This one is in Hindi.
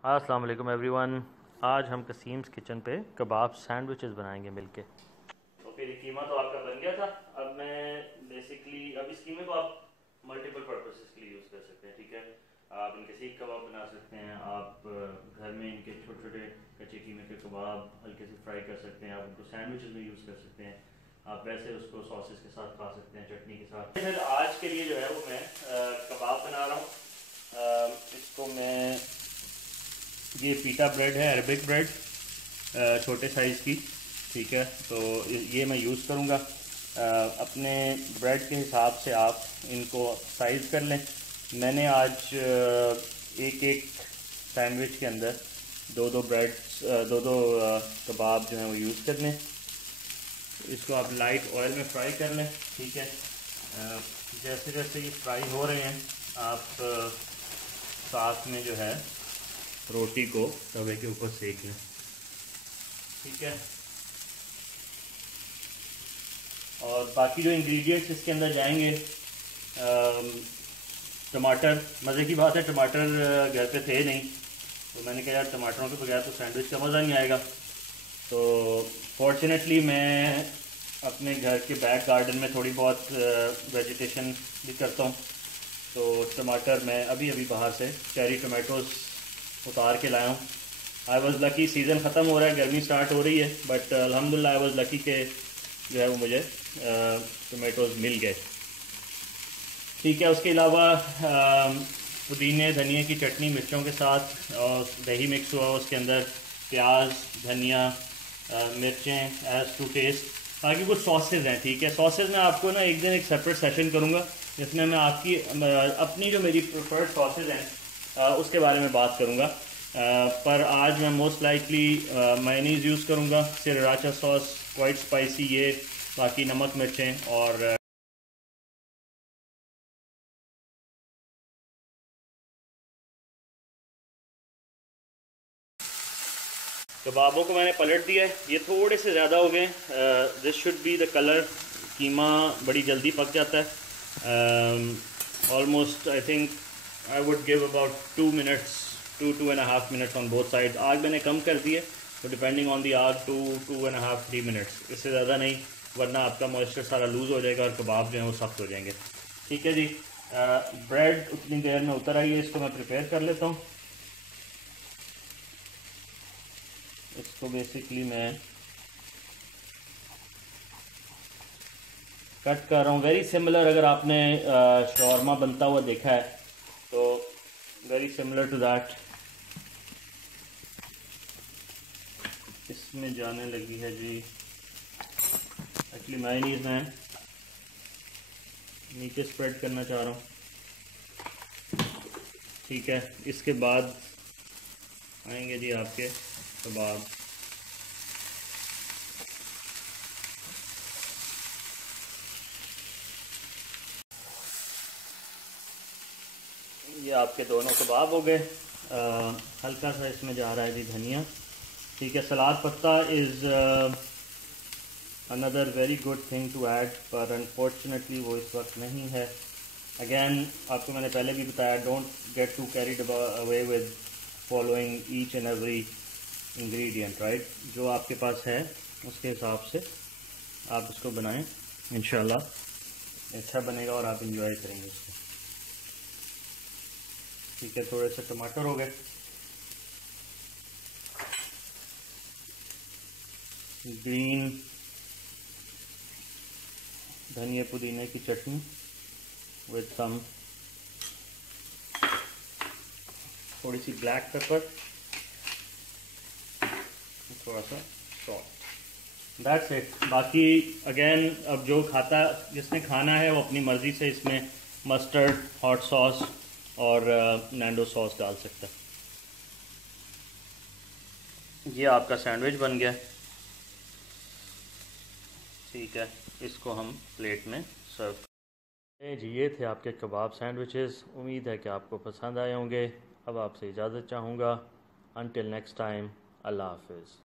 अस्सलाम वालेकुम एवरीवन। आज हम कसीम्स किचन पे कबाब सैंडविचेस बनाएंगे मिलके। तो फिर कीमा तो आपका बन गया था। अब मैं बेसिकली अब इस कीमे को आप मल्टीपल पर्पसेस के लिए यूज़ कर सकते हैं, ठीक है। आप इनके सीख कबाब बना सकते हैं, आप घर में इनके छोटे छोटे कच्चे कीमे के कबाब हल्के से फ्राई कर सकते हैं, आप उनको सैंडविचेस में यूज़ कर सकते हैं, आप वैसे उसको सॉसेस के साथ खा सकते हैं, चटनी के साथ। फिर आज के लिए जो है वो मैं कबाब बना रहा हूँ। इसको मैं, ये पीटा ब्रेड है, अरबिक ब्रेड, छोटे साइज़ की, ठीक है। तो ये मैं यूज़ करूँगा। अपने ब्रेड के हिसाब से आप इनको साइज़ कर लें। मैंने आज एक एक सैंडविच के अंदर दो दो कबाब जो हैं वो यूज़ कर लें। इसको आप लाइट ऑयल में फ्राई कर लें, ठीक है। जैसे जैसे ये फ्राई हो रहे हैं आप साथ में जो है रोटी को तवे के ऊपर सेक लें, ठीक है। और बाकी जो इंग्रेडिएंट्स इसके अंदर जाएंगे, टमाटर, मज़े की बात है टमाटर घर पे थे नहीं, तो मैंने कहा यार टमाटरों के बगैर तो सैंडविच का मज़ा नहीं आएगा। तो फॉर्चुनेटली मैं अपने घर के बैक गार्डन में थोड़ी बहुत वेजिटेशन भी करता हूँ, तो टमाटर मैं अभी अभी बाहर से चेरी टमाटोज़ उतार के लाया हूँ। आई वॉज़ लकी, सीज़न ख़त्म हो रहा है, गर्मी स्टार्ट हो रही है, बट अल्हम्दुलिल्लाह आई वॉज़ लकी के जो है वो मुझे टमाटोज़ मिल गए, ठीक है। उसके अलावा पुदीने धनिया की चटनी मिर्चों के साथ और दही मिक्स हुआ उसके अंदर, प्याज, धनिया, मिर्चें एज़ टू टेस्ट। बाकी कुछ सॉसेज हैं, ठीक है। सॉसेज में आपको ना एक दिन एक सेपरेट सेशन करूँगा जिसमें मैं आपकी अपनी जो मेरी प्रेफर्ड सॉसेज हैं उसके बारे में बात करूँगा। पर आज मैं मोस्ट लाइकली मायोनीज़ यूज़ करूँगा, सिरराचा सॉस, वाइट स्पाइसी, ये बाकी नमक मिर्चें और कबाबों को मैंने पलट दिया है। ये थोड़े से ज़्यादा हो गए, this should be the colour. कीमा बड़ी जल्दी पक जाता है, almost I think I would give about 2 minutes, 2.5 minutes on both side. आग मैंने कम कर दी है, तो डिपेंडिंग ऑन दी आग 2.5 3 मिनट्स, इससे ज़्यादा नहीं, वरना आपका मॉइस्चर सारा लूज़ हो जाएगा और कबाब जो हैं वो सख्त हो जाएंगे, ठीक है जी। ब्रेड उतनी देर में उतर आई है, इसको मैं प्रिपेयर कर लेता हूँ। इसको बेसिकली मैं कट कर रहा हूँ वेरी सिमिलर, अगर आपने शॉर्मा बनता हुआ देखा है तो वेरी सिमिलर टू दैट। इसमें जाने लगी है जी, एक्चुअली मायोनीज़ मैं नीचे स्प्रेड करना चाह रहा हूँ, ठीक है। इसके बाद आएंगे जी आपके कबाब। ये आपके दोनों कबाब हो गए। हल्का सा इसमें जा रहा है जी धनिया, ठीक है। सलाद पत्ता is another very good thing to add, पर अनफॉर्चुनेटली वो इस वक्त नहीं है। अगेन आपको मैंने पहले भी बताया, don't get to carried away with following each and every ingredient, right. जो आपके पास है उसके हिसाब से आप उसको बनाएं, इंशाल्लाह अच्छा बनेगा और आप इंजॉय करेंगे उसको, ठीक है। थोड़े से टमाटर हो गए, ग्रीन धनिया पुदीने की चटनी विद सम थोड़ी सी ब्लैक पेपर, थोड़ा सा सॉल्ट, दैट्स इट। बाकी अगेन अब जो खाता, जिसने खाना है वो अपनी मर्ज़ी से इसमें मस्टर्ड, हॉट सॉस और नैंडो सॉस डाल सकता है। ये आपका सैंडविच बन गया, ठीक है। इसको हम प्लेट में सर्व जी। ये थे आपके कबाब सैंडविचेस, उम्मीद है कि आपको पसंद आए होंगे। अब आपसे इजाज़त चाहूँगा, अनटिल नेक्स्ट टाइम, अल्लाह हाफिज़।